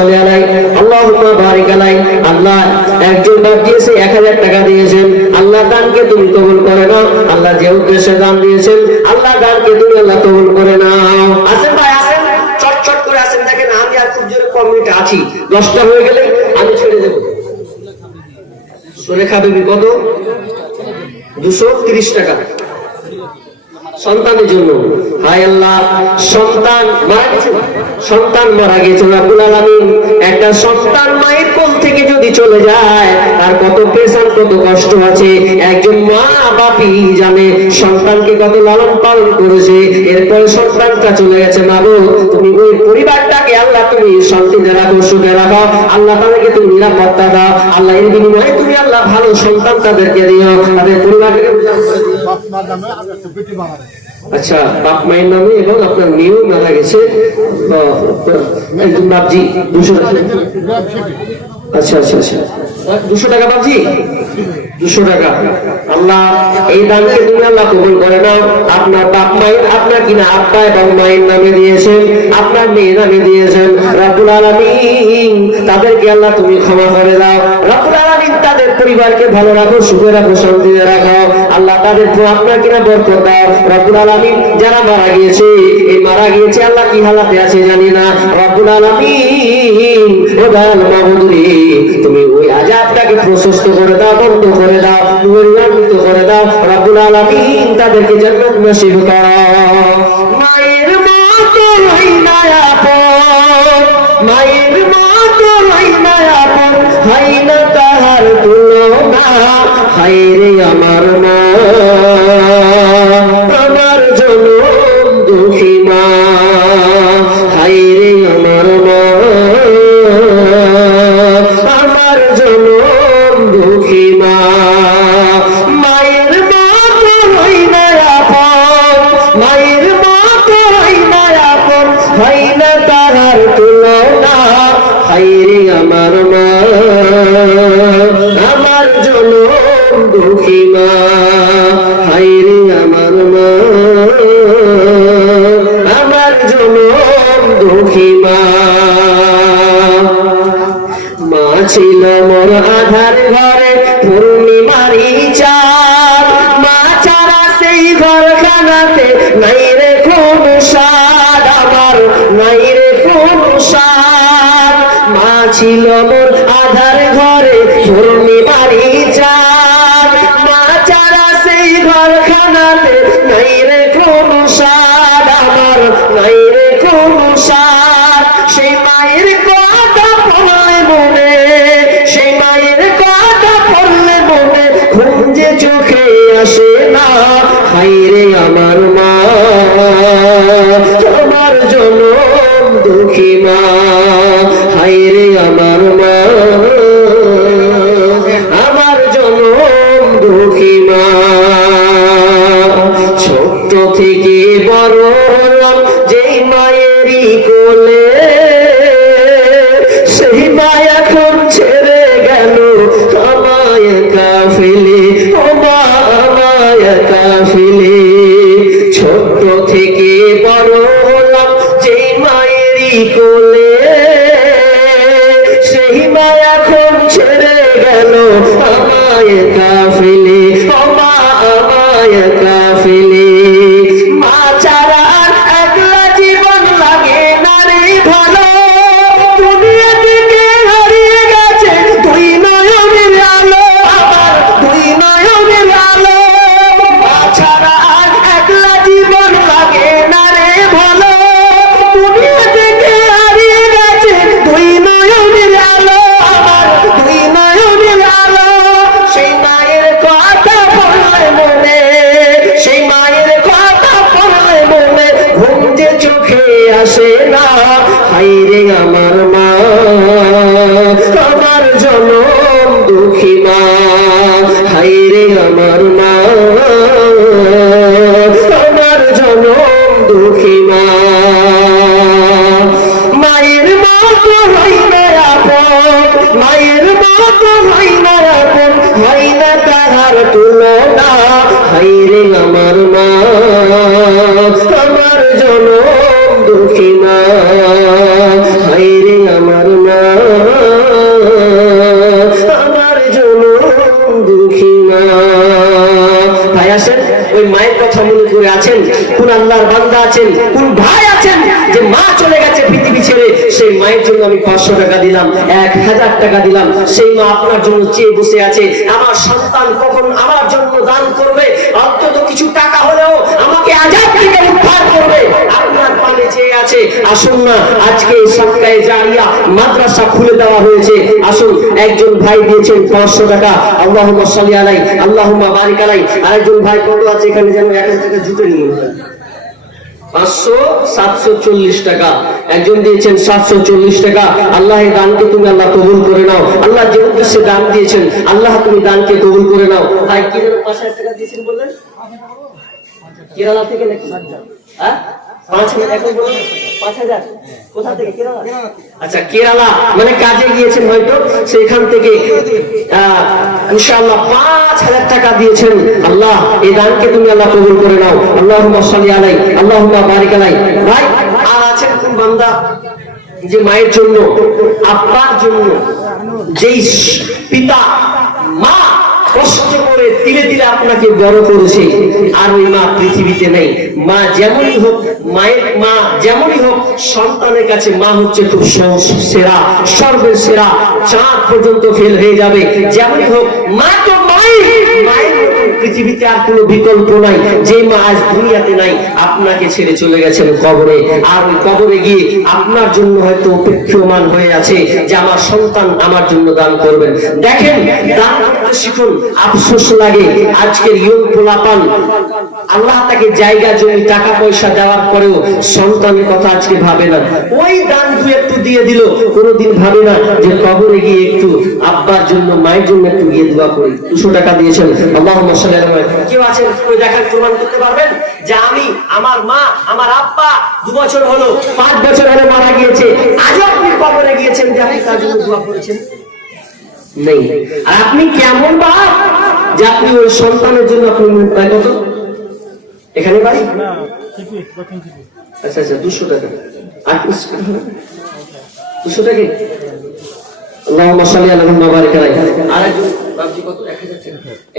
সাল্লি আলাইহি আল্লাহুম্মা বারিক আলাইহি। আল্লাহ একজন বাপ দিয়েছে 1000 টাকা দিয়েছেন, আল্লাহ দানকে তুমি কবুল করে নাও। আল্লাহ যে উদ্দেশ্যে দান দিয়েছেন আল্লাহ দানকে তুমি আল্লাহ কবুল করে নাও। আসেন ভাই আসেন, চটচট করে আসেন। দেখেন আমি আর খুব জোরে কমিউনিটি আছি, 10টা হয়ে গেলে আমি ছেড়ে দেব। সুলেখা বিবি কত? 230 টাকা সন্তানের জন্য। হায় আল্লাহ, সন্তান মারা গেছে, সন্তান মারা গেছে। রব্বুল আলামিন, একটা সন্তান মায়ের কোল থেকে যদি চলে যায় তার কত পেশান, কত কষ্ট আছে। একজন মা বাপি জানে সন্তানকে কত লালন পালন করেছে, এরপরে সন্তানটা চলে গেছে। মা গো, তুমি ওই পরিবারটাকে আল্লাহ তুমি শান্তিতে রাখো, সুখে রাখো। আল্লাহ তাদেরকে তুমি নিরাপত্তা দাও। আল্লাহ এর বিনিময়ে তুমি আল্লাহ ভালো সন্তান তাদেরকে দিও, তাদের পরিবারকে। আচ্ছা, বাপ মায়ের নামে এবং আপনার মেয়েও মারা গেছে। একজন বাপজি 200 টাকা। আচ্ছা আচ্ছা আচ্ছা, 200 টাকা বাপজি, 200 টাকা। আল্লাহ এই দানকে তুমি আল্লাহ কবুল করে নাও। আপনার বাপ মায়ের, আপনার কিনা আব্বা এবং মায়ের নামে দিয়েছেন, আপনার মেয়ের নামে দিয়েছেন। রব্বুল আলামিন, তাদেরকে আল্লাহ তুমি ক্ষমা করে দাও। রব্বুল আলামিন, তাদের পরিবারকে ভালো রাখো, সুখে রাখো, শান্তিতে রাখো। আল্লাহ তাদের আপনার কিনা বরকত দাও। রব্বুল আলামিন, যারা মারা গিয়েছে, এই মারা গিয়েছে আল্লাহ কি হালাতে আছে জানি না। রব্বুল আলামিন, ও দয়াল মাবুদ রে, তুমি ওই আযাবটাকে প্রশস্ত করে দাও, বন্ধ করে দাও, নির্বাণিত করে দাও। রব্বুল আলামিন, তাদেরকে জান্নাত নসিব করো। মায়ের মতো হয় না আপন, মায়ের মতো হয় না আপন, হয় না তাহার তুলনা। হায় রে আমার মা, আমার জনম দুঃখী মা। হায় রে আমার মা, আমার জনম দুঃখী মা। মায়ের মতো হয় না আপন, মায়ের মতো হয় না আপন, হয় না তাহার তুলনা। হায় রে আমার মা, আমার জনম দুঃখী মা। হায় রে আমার মা, আমার জনম দুঃখী মা। মা ছিল মোর আধার ঘরে পূর্ণিমারি চাঁদ, মা ছাড়া সেই ঘরখানাতে নাই রে কোন স্বাদ, আমার নাই রে কোন স্বাদ। মা ছিল মোর আধার ঘরে পূর্ণিমারি চাঁদ, মা ছাড়া সেই ঘরখানাতে নাই রে কোন স্বাদ, আমার নাই রে কোন স্বাদ। সেই মায়ের কথা পড়লে মনে, সেই মায়ের কথা পড়লে মনে ঘুম যে চোখে আসে না। হায় রে আমার মা, আমার জনম দুঃখী মা। হায় রে আমার মা, আমার জনম দুঃখী মা। ছোট্ট থেকে বড় হলাম যেই মায়েরই কোলে, সেই মা এখন ছেড়ে গেল আমায় একা ফেলে। ও মা, আমায় একা ফেলে। ছোট্ট থেকে বড় হলাম যেই মায়েরই কোলে, সেই মা এখন ছেড়ে গেল আমায় একা ফেলে। ও মা, আমায় একা ফেলে। মা ছাড়া একলা জীবন লাগে না রে ভালো, দুনিয়া থেকে হারিয়ে গেছে দুই নয়নের আলো, আমার দুই নয়নের আলো। মা ছাড়া একলা জীবন লাগে না রে ভালো, দুনিয়া থেকে হারিয়ে গেছে দুই নয়নের আলো, আমার দুই নয়নের আলো। সেই মায়ের কথা পড়লে মনে, সেই মায়ের কথা পড়লে মনে ঘুম যে চোখে আসে না। হায় রে আমার মা, আমার জনম দুঃখী মা। হায় রে আমার মা, আমার জনম দুঃখী মা। মায়ের মতো হয় না আপন, মায়ের মতো হয় না আপন, হয় না তাহার তুলনা। হায় রে আমার মা, আমার জনম দুঃখী মা। হায় রে আমার মা, আমার জনম দুঃখী মা। ভাই আসেন, ওই মায়ের কথা মনে করে আছেন? কোন আল্লাহর বান্দা আছেন, কোন ভাই আছেন যে মা চলে গেছে পৃথিবী ছেড়ে, সেই মায়ের জন্য আমি 500 টাকা দিলাম, 1000 টাকা দিলাম, সেই মা আপনার জন্য চেয়ে বসে আছে আমার সন্তান কখন আমার জন্য দান করবে, অন্তত কিছু টাকা হলেও আমাকে আযাব থেকে উদ্ধার করবে, আপনার পানে চেয়ে আছে। আসুন না, আজকে সদকায়ে জারিয়া মাদ্রাসা খুলে দেওয়া হয়েছে, আসুন। একজন ভাই দিয়েছেন 500 টাকা, আল্লাহুম্মা সাল্লি আলাইহি আল্লাহুম্মা বারিক আলাইহি। আরেকজন ভাই কত আছে এখানে যেন 1000 টাকা জুটে নিয়ে 740 টাকা। একজন দিয়েছেন 740 টাকা। আল্লাহ এই দানকে তুমি আল্লাহ কবুল করে নাও। আল্লাহ যে উদ্দেশ্যে দান দিয়েছেন আল্লাহ তুমি দানকে কবুল করে নাও। ভাই কি যেন 5000 টাকা দিয়েছেন বললেন? কেরালা থেকে নাকি? হ্যাঁ 5000 এখন বলুন 5000 কোথা থেকে? কেরালা। আচ্ছা কেরালা মানে কাজে গিয়েছেন হয়তো, সেখান থেকে ইনশাআল্লাহ 5000 টাকা দিয়েছেন। আল্লাহ এই দানকে তুমি আল্লাহ কবুল করে নাও। আল্লাহুম্মা সাল্লি আলাইহি আল্লাহুম্মা বারিক আলাইহি। ভাই আর আছেন কোন বান্দা যে মায়ের জন্য, আব্বার জন্য, যেই পিতা মা কষ্ট করে ধীরে ধীরে আপনাকে বড় করেছে, আর ওই মা পৃথিবীতে নেই। মা যেমনই হোক, মায়ের মা যেমনই হোক, সন্তানের কাছে মা হচ্ছে খুব সেরা, সর্বের সেরা, চাঁদ পর্যন্ত ফেল হয়ে যাবে। যেমনই হোক মা তো মাই, মায়ের পৃথিবীতে আর কোনো বিকল্প নাই। যে মা আজ দুনিয়াতে নাই, আপনাকে ছেড়ে চলে গেছেন কবরে, আর ওই কবরে গিয়ে আপনার জন্য হয়তো অপেক্ষমান হয়ে আছে যে আমার সন্তান আমার জন্য দান করবেন। দেখেন, দান করতে শিখুন। আফসোস লাগে আজকের ইয়ং পোলাপান, আল্লাহ তাকে জায়গা জমি টাকা পয়সা দেওয়ার পরেও সন্তানের কথা আজকে ভাবে না। ওই দান একটু দিয়ে দিল, কোনোদিন ভাবে না যে কবরে গিয়ে একটু আব্বার জন্য মায়ের জন্য একটু গিয়ে দোয়া করি। 200 টাকা দিয়েছেন, আল্লাহুম্মা সাল্লি আলাইহি। কেউ আছেন কেউ দেখার প্রমাণ করতে পারবেন যে আমি, আমার মা, আমার আব্বা 2 বছর হলো, 5 বছর হলো মারা গিয়েছে, আজও আপনি কবরে গিয়েছেন যে আপনি তার জন্য দোয়া করেছেন? নেই। আর আপনি কেমন বাপ যে আপনি ওই সন্তানের জন্য আপনি কত এখানে বাড়ি? আচ্ছা আচ্ছা 200 টাকা। আর 200 টাকা। আল্লাহুম্মা সাল্লি আলাইহি ওয়া বারিক আলাইহি। আরেকজন বাপজি কত?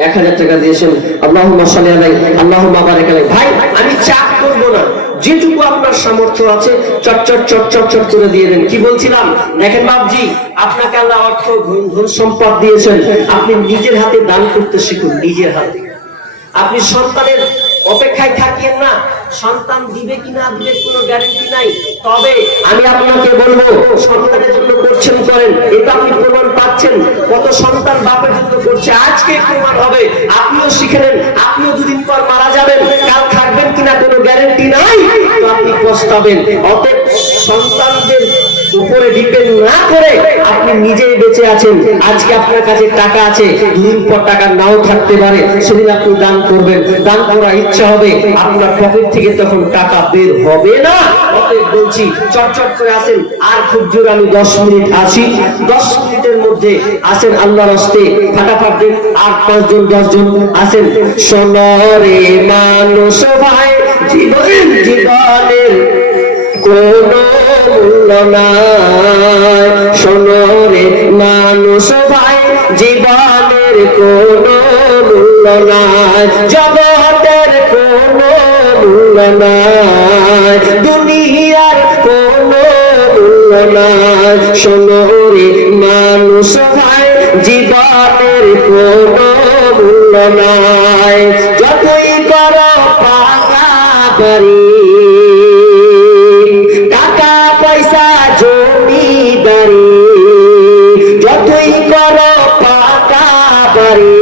1000 টাকা দিয়েছেন, আল্লাহুম্মা সাল্লি আলাইহি আল্লাহুম্মা বারিক আলাইহি। ভাই আমি চাপ করব না, যেটুকু আপনার সামর্থ্য আছে চট চট চট চট চট করে দিয়ে দেন। কি বলছিলাম, দেখেন বাপজি, আপনাকে আল্লাহ অর্থ ধন সম্পদ দিয়েছেন, আপনি নিজের হাতে দান করতে শিখুন, নিজের হাতে। আপনি সন্তানের অপেক্ষায় থাকিয়েন না, সন্তান দিবে কি না দিবে কোনো গ্যারান্টি নাই। তবে আমি আপনাকে বলবো, সন্তানের জন্য করছেন করেন, এটা আপনি প্রমাণ পাচ্ছেন। কত সন্তান বাপের জন্য করছে, আজকে প্রমাণ হবে। আপনিও শিখে নেন, আপনিও দুদিন পর মারা যাবেন, কাল থাকবেন কিনা কোনো গ্যারান্টি নাই, তো আপনি পস্তাবেন। অতএব সন্তানদের উপরে ডিপেন্ড না করে আপনি নিজেই বেঁচে আছেন। আজকে আপনার কাছে টাকা আছে, দুদিন পর টাকা নাও থাকতে পারে, সেদিন আপনি দান করবেন, দান করার ইচ্ছা হবে, আপনার পকেট থেকে তখন টাকা বের হবে না। অতএব বলছি চটচট করে আসেন। আর খুব জোর আমি 10 মিনিট আসি, 10 মিনিটের মধ্যে আসেন আল্লাহর হস্তে ফাটাফাট দেন। আর 5 জন 10 জন আসেন। সোনরে মানুষ ভাই, জীবনের কোন মূল্য নাই, সোনরে মানুষ ভাই, জীবনের কোন মূল্য নাই, জগতের কোন মূল্য নাই, দুনিয়ার কোন মূল্য নাই, সোনরে মানুষ ভাই, জীবনের কোন মূল্য নাই। যতই করো পাকা বাড়ি, টাকা পয়সা জমিদারি, যতই করো পাকা বাড়ি,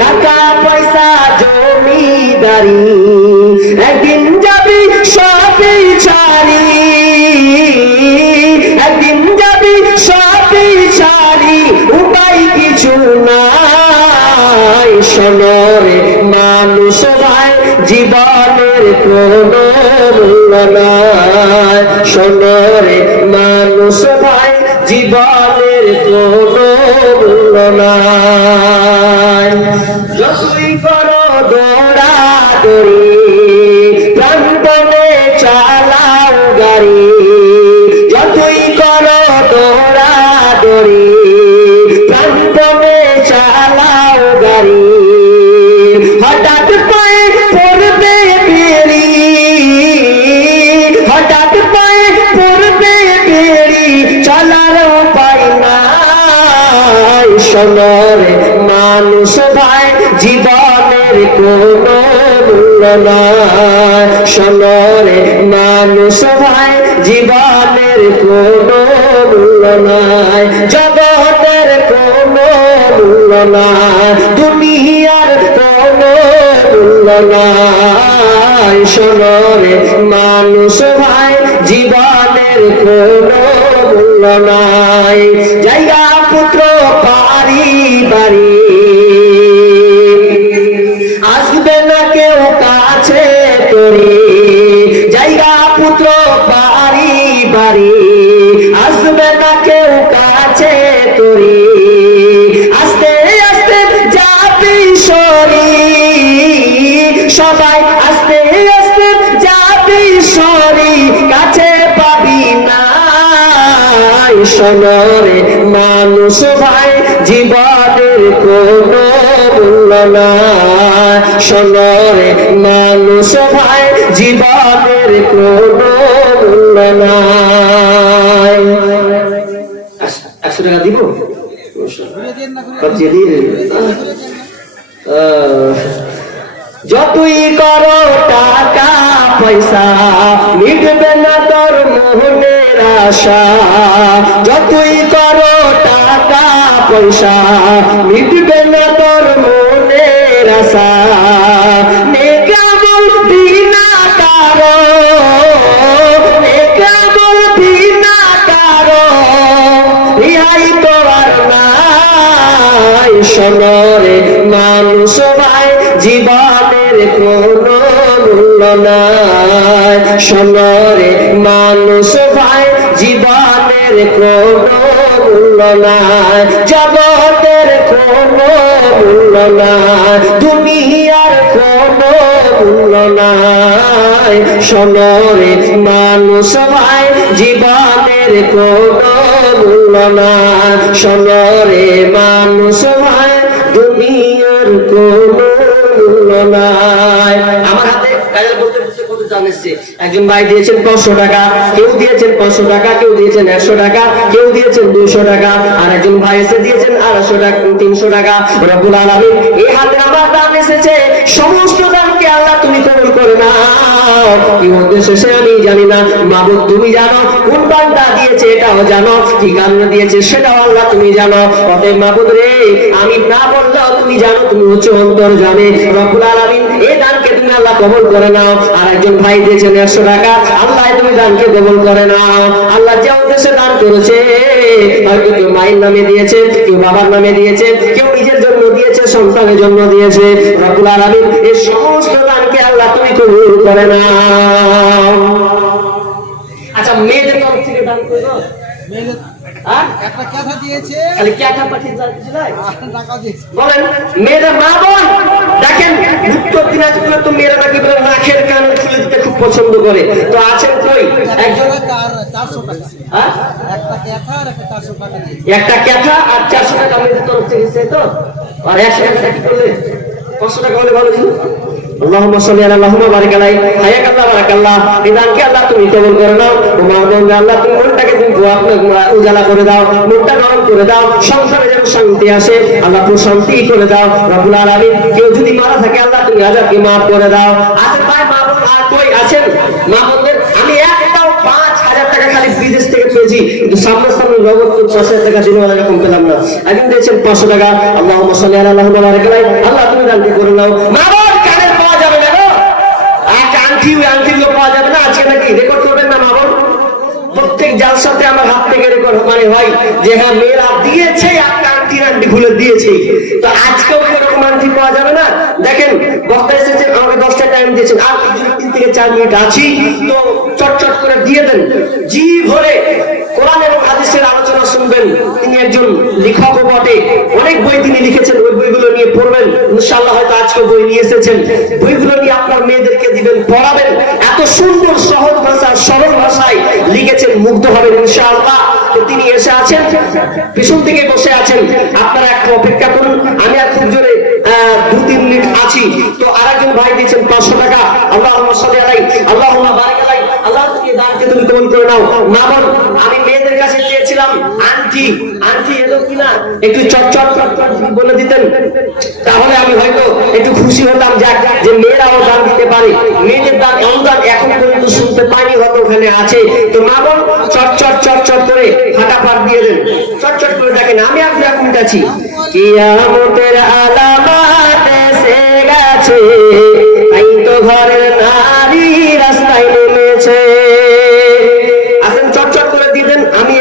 টাকা পয়সা জমিদারি, একদিন যাবি সবই ছাড়ি, একদিন যাবি সবই ছাড়ি, উপায় কিছু নাই। সোনরে মানুষ ভাই, জীবনের কোন মূল্য নাই, সোনরে মানুষ ভাই, জীবনের কোন মূল্য নাই। যতই করো দৌড়াদৌড়ি, প্রাণপণে চালাও গাড়ি, যতই করো করি প্রাণপণে চালাও গাড়ি হঠাৎ পায়ে পড়বে বেরি হঠাৎ পায়ে পড়বে বেরি চলার উপায় নাই শোনরে মানুষ ভাই জীবনের কোনো মূল্য নাই শোনরে মানুষ ভাই জীবনের কোনো মূল্য নাই জগতের কোনো মূল্য নাই দুনিয়ার কোনো মূল্য নাই শোনরে মানুষ ভাই জীবনের কোনো মূল্য নাই জায়গা পুত্র পারি বাড়ি আসবে না কেউ কাছে তোরে জায়গা পুত্র বাড়ি বাড়ি আসবে না কেউ কাছে তোরে আস্তে আস্তে যাবি সরি সবাই আস্তে আস্তে যাবি সরি কাছে পাবি না শোনরে মানুষ ভাই জীবনের কোনো মূল্য নাই শোনরে মানুষ ভাই জীবনের কোনো মূল্য নাই 100 টাকা দিব যতই করো টাকা পয়সা মিটবে না তোর মোহনের আশা যতই করো টাকা পয়সা মিটবে না তোর মনের আশা নেকামল বিনা কারো নেকামল বিনা কারো রিহাই তো আর নাই শোনরে মানুষ ভাই জীবনের কোনো মূল্য নাই শোনরে মানুষ ভাই জীবনের কোনো মূল্য নাই জগতের কোনো মূল্য নাই দুনিয়ার কোনো মূল্য নাই শোনরে মানুষ ভাই জীবনের কোনো মূল্য নাই শোনরে মানুষ ভাই দুনিয়ার কোনো মূল্য নাই আমার হাতে কাজে বলতে বলতে কত জানেছে একজন ভাই দিয়েছেন 500 টাকা কেউ দিয়েছেন 500 টাকা কেউ দিয়েছেন 100 টাকা কেউ দিয়েছেন 200 টাকা আর একজন ভাই এসে দিয়েছেন 250 টাকা 300 টাকা রব্বুল আলামিন এই হাতে আমার দান এসেছে সমস্ত দানকে আল্লাহ তুমি কবুল করে নাও কি উদ্দেশ্যে সে আমি জানি না মাবুদ তুমি জানো কোন বান্দা দিয়েছে এটাও জানো কি কারণে দিয়েছে সেটাও আল্লাহ তুমি জানো অতএব মাবুদ রে আমি না বললেও তুমি জানো তুমি উচ্চ অন্তর জানে রব্বুল আলামিন এই দানকে তুমি আল্লাহ কবুল করে নাও আর একজন ভাই দিয়েছেন 100 টাকা আল্লাহ তুমি দানকে কবুল করে নাও আল্লাহ যে উদ্দেশ্যে দান করেছে হয়তো কেউ মায়ের নামে দিয়েছে কেউ বাবার নামে দিয়েছে কেউ নিজের জন্য দিয়েছে সন্তানের জন্য দিয়েছে রব্বুল আলামিন এই সমস্ত দানকে আল্লাহ তুমি কবুল করে নাও আচ্ছা মেয়েদের তরফ থেকে দান করে দাও একটা কথা দিয়েছে খালি কথা পাঠিয়ে দিয়েছিলাই টাকা দিয়েছে বলেন মেয়েরা মা বোন দেখেন উত্তর দিনাজপুরে তো মেয়েরা নাকি বলে নাকের কান খুলে দিতে খুব পছন্দ করে তো আছেন কই একজন 400 টাকা হ্যাঁ একটা কথা আর একটা 400 টাকা দিয়েছে একটা কথা আর 400 টাকা মেয়েদের তরফ থেকে দিয়েছে তো আর 100 টাকা কি করলে 500 টাকা হলে ভালো ছিল আল্লাহুম্মা সাল্লি আলা মুহাম্মাদ বারিক আলাই হায়াকাল্লাহ বারাকাল্লাহ বিধানকে আল্লাহ তুমি কবুল করে নাও তোমাদের আল্লাহ তুমি মনটাকে তুমি উজালা করে দাও মনটা নরম করে দাও সংসারে যেন শান্তি আসে আল্লাহ প্রশান্তি করে দাও রব্বুল আলামিন কেউ যদি মারা থাকে আল্লাহ তুমি আযাবকে maaf করে দাও আছেন ভাই মা বোন আর কই আছেন মা বোনদের আমি একটাও 5000 টাকা খালি বিদেশ থেকে পেয়েছি কিন্তু সামনে রবত 5000 টাকা দিনে ওরা এরকম পেলাম না একদিন দিয়েছেন 500 টাকা আল্লাহুম্মা সাল্লি আলা মুহাম্মাদ বারিক আলাই আল্লাহ তুমি দানকে করে নাও মা বোন কানের পাওয়া যাবে না গো আংটিগুলো পাওয়া যাবে না আজকে নাকি রেকর্ড করবেন না মা বোন প্রত্যেক জালসাতে আমার হাত থেকে রেকর্ড মানে হয় যে হ্যাঁ মেয়েরা দিয়েছে একটা আংটি ভুলে দিয়েছে তো আজকেও এরকম আংটি পাওয়া যাবে না দেখেন বক্তা এসেছে আমাকে 10টা টাইম দিয়েছেন আর 3 থেকে 4 মিনিট আছি তো চটচট করে দিয়ে দেন জি ভরে কোরআন এবং হাদিসের আলোচনা শুনবেন তিনি একজন লেখকও বটে অনেক বই তিনি লিখেছেন ওই বইগুলো নিয়ে পড়বেন ইনশাআল্লাহ হয়তো আজকে বই নিয়ে এসেছেন বইগুলো নিয়ে আপনার মেয়েদেরকে দিবেন পড়াবেন এত সুন্দর সহজ ভাষা সরল ভাষায় লিখেছেন মুগ্ধ হবেন ইনশাআল্লাহ। তো তিনি এসে আছেন, পিছন থেকে বসে আছেন, আপনারা একটু অপেক্ষা করুন। আমি আর খুব জোরে 2-3 মিনিট আছি। তো আরেকজন ভাই দিয়েছেন 500 টাকা। আল্লাহুম্মা সাল্লি আলাইহি আল্লাহুম্মা বারিক আলাইহি। আল্লাহ তুমি দানকে তুমি কবুল করে নাও। মামুন, আমি মেয়েদের কাছে চেয়েছিলাম আন্টি এলো কিনা একটু চটচট বলে দিতেন, তাহলে আমি হয়তো একটু খুশি হতাম যে মেয়েরাও দান দিতে পারে। মেয়েদের দান অনুদান এখন পর্যন্ত শুনতে পাইনি, হয়তো ওখানে আছে। তো মামুন চটচট করে ফাটাফাট দিয়ে দেন, চটচট করে দেখেন। আমি আপনি এখন আছি। কিয়ামতের আলামত এসে গেছে, তাই তো ঘরের নারী রাস্তায় নেমেছে। আসেন চটচট করে দিয়ে দেন। আমি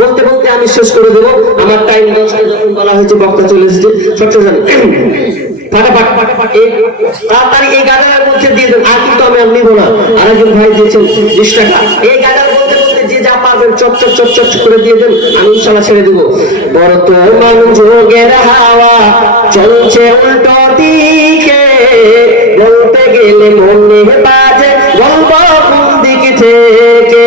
বলতে বলতে আমি শেষ করে দেবো, আমার টাইম নষ্ট যখন বলা হয়েছে, বক্তা চলে এসেছে। চটচট ফাটাফাট তাড়াতাড়ি এই গানের মধ্যে দিয়ে দেন। আর কিন্তু আমি নিব না। আরেকজন ভাই দিয়েছেন 20 টাকা। এই গানের মধ্যে যে যা পারবেন চট করে দিয়ে দেন, আমি ইনশাআল্লাহ ছেড়ে দেবো। বর্তমান যুগের হাওয়া চলছে উল্টো দিকে, বলতে গেলে মনে বাজে গল্প কোন দিক থেকে।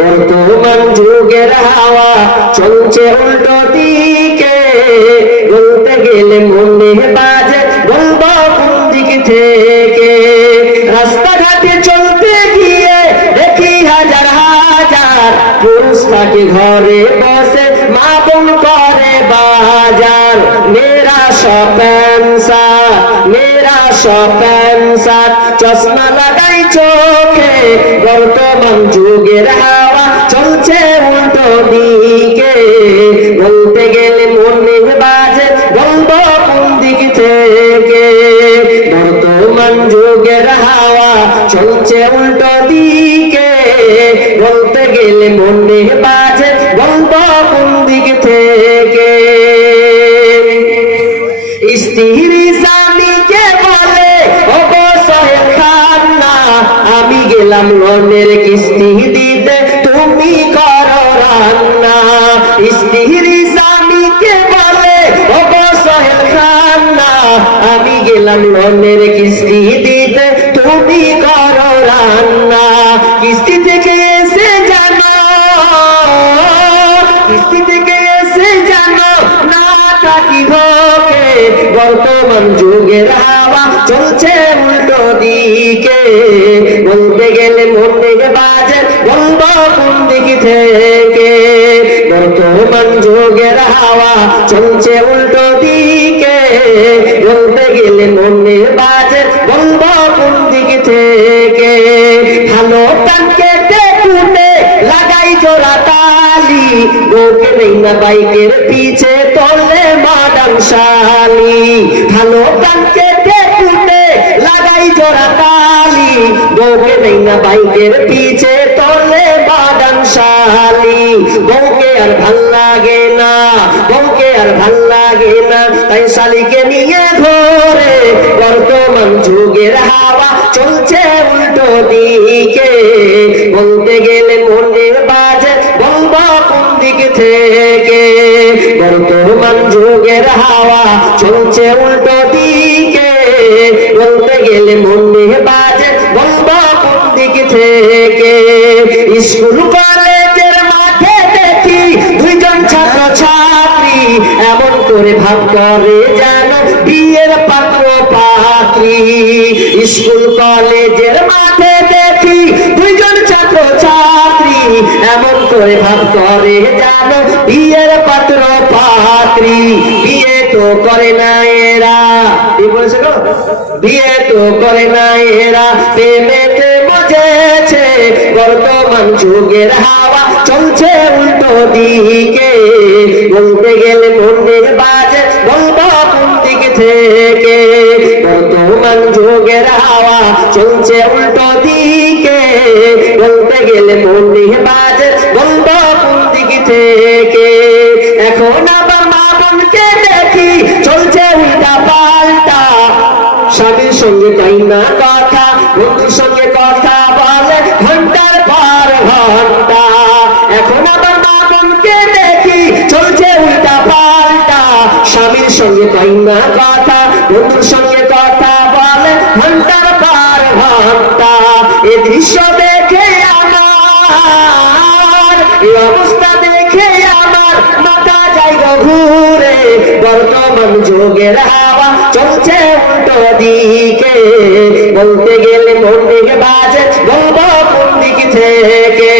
বর্তমান যুগের হাওয়া চলছে উল্টো দিকে, বলতে গেলে মনে বাজে গল্প কোন দিক থেকে। রাস্তাঘাটে চলতে গিয়ে দেখি হাজার পুরুষ থাকে ঘরে বসে, মা বোন করে বাজার। মেরা শপেন্সার চশমা লাগাই চোখে, বর্তমান যুগের হাওয়া চলছে উল্টো দিকে, বলতে গেলে মনে বাজে বলবো কোন দিক থেকে। বর্তমান যুগের হাওয়া চলছে উল্টো দিকে, বলতে গেলে মনে বাজে বলবো কোন দিক থেকে। স্ত্রী স্বামীকে বলে অবসর খান না, আমি গেলাম লোনের কিস্তি দিতে, তুমি করো রান্না। স্ত্রী স্বামীকে বলে অবসর খান না, আমি গেলাম লোনের কিস্তি দিতে, তুমি করো রান্না। কিস্তি থেকে এসে জানো না থাকি ভোগে, বর্তমান যুগের হাওয়া চলছে উল্টো দিকে, বলতে গেলে মনে বাজে বলবো কোন দিক থেকে। বর্তমান যুগের হাওয়া চলছে উল্টো দিকে, বলতে গেলে মনে বাজে বলবো কোন দিক থেকে। ভালো টান কেটে কুটে লাগাই জোড়া তালি, বউকে নেই না বাইকের পিছে তোলে মাদাম শালি। ভালো টান কেটে কুটে লাগাই জোড়া তালি, বউকে নেই না বাইকের পিছে তোলে মাদাম শালি। বউকে আর ভাল লাগে না, তাই শালিকে নিয়ে ঘোরে, বর্তমান যুগের হাওয়া চলছে উল্টো দিকে, বলতে গেলে মনে বাজে বলবো কোন দিক থেকে। বর্তমান যুগের হাওয়া চলছে উল্টো দিকে, বলতে গেলে মনে বাজে বলবো কোন দিক থেকে। স্কুল কলেজের মাঠে দেখি দুইজন ছাত্র ছাত্রী, এমন করে ভাব করে যেন বিয়ের পাত্র পাত্রী। স্কুল কলেজের মাঠে দেখি দুইজন ছাত্র ছাত্রী, এমন করে ভাব করে যেন বিয়ের পাত্র পাত্রী। বিয়ে তো করে না এরা, কি বলেছে গো? বিয়ে তো করে না এরা, প্রেমেতে মজেছে, বর্তমান যুগের হাওয়া চলছে উল্টো দিকে, বলতে গেলে মনে বাজে বলবো কোন দিক থেকে। বর্তমান যুগের হাওয়া চলছে উল্টো দিকে, বলতে গেলে মনে বাজে বলবো কোন দিক থেকে। এখন আবার মা বোনকে দেখি চলছে উল্টা পাল্টা, স্বামীর সঙ্গে তাই না কথা, বন্ধুর সঙ্গে কথা বলে ঘন্টার পর ঘন্টা। এখন আবার মা বোনকে দেখি চলছে উল্টা পাল্টা, স্বামীর সঙ্গে তাই না কথা, বন্ধুর সঙ্গে কথা বলে ঘন্টার পর ঘন্টা। এ দৃশ্য দেখে আমার এই অবস্থা দেখে আমার মাথা যায় ঘুরে, বর্তমান যুগের হাওয়া চলছে উল্টো দিকে, বলতে গেলে মন দিকে বাজে, বলবো কোন দিক থেকে,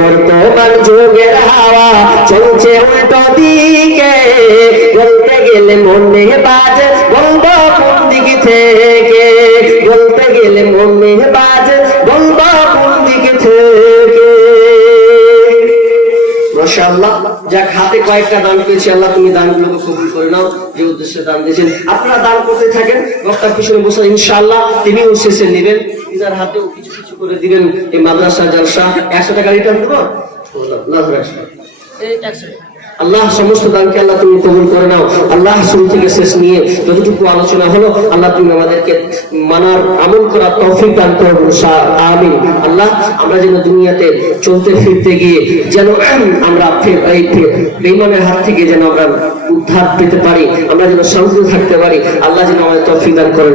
বর্তমান যুগের হাওয়া চলছে উল্টো দিকে, বলতে গেলে মন দিকে বাজে, বলবো কোন দিক থেকে, বলতে গেলে মন দিকে বাজে, বলবো কোন দিক থেকে। মাশাআল্লাহ, যাক হাতে কয়েকটা দান পেয়েছি, আল্লাহ তুমি দানগুলোকে কবুল করে নাও, যে উদ্দেশ্যে দান দিয়েছেন। আপনারা দান করতে থাকেন, বক্তার পিছনে বসে ইনশাআল্লাহ তিনিও শেষে নেবেন, তিনার হাতেও কিছু কিছু করে দিবেন। এই মাদ্রাসা জলসা 100 টাকা রিটার্ন দেবো। আল্লাহ সমস্ত দানকে আল্লাহ তুমি কবুল করে নাও। আল্লাহ শুরু থেকে শেষ নিয়ে যতটুকু আলোচনা হলো আল্লাহ তুমি আমাদেরকে মানার আমল করার তৌফিক দান করো, আমিন। আল্লাহ আমরা যেন দুনিয়াতে চলতে ফিরতে গিয়ে যেন আমরা এই বেঈমানের হাত থেকে যেন আমরা উদ্ধার পেতে পারি, আমরা যেন শান্তিতে থাকতে পারি, আল্লাহ যেন আমাদের তৌফিক দান করেন।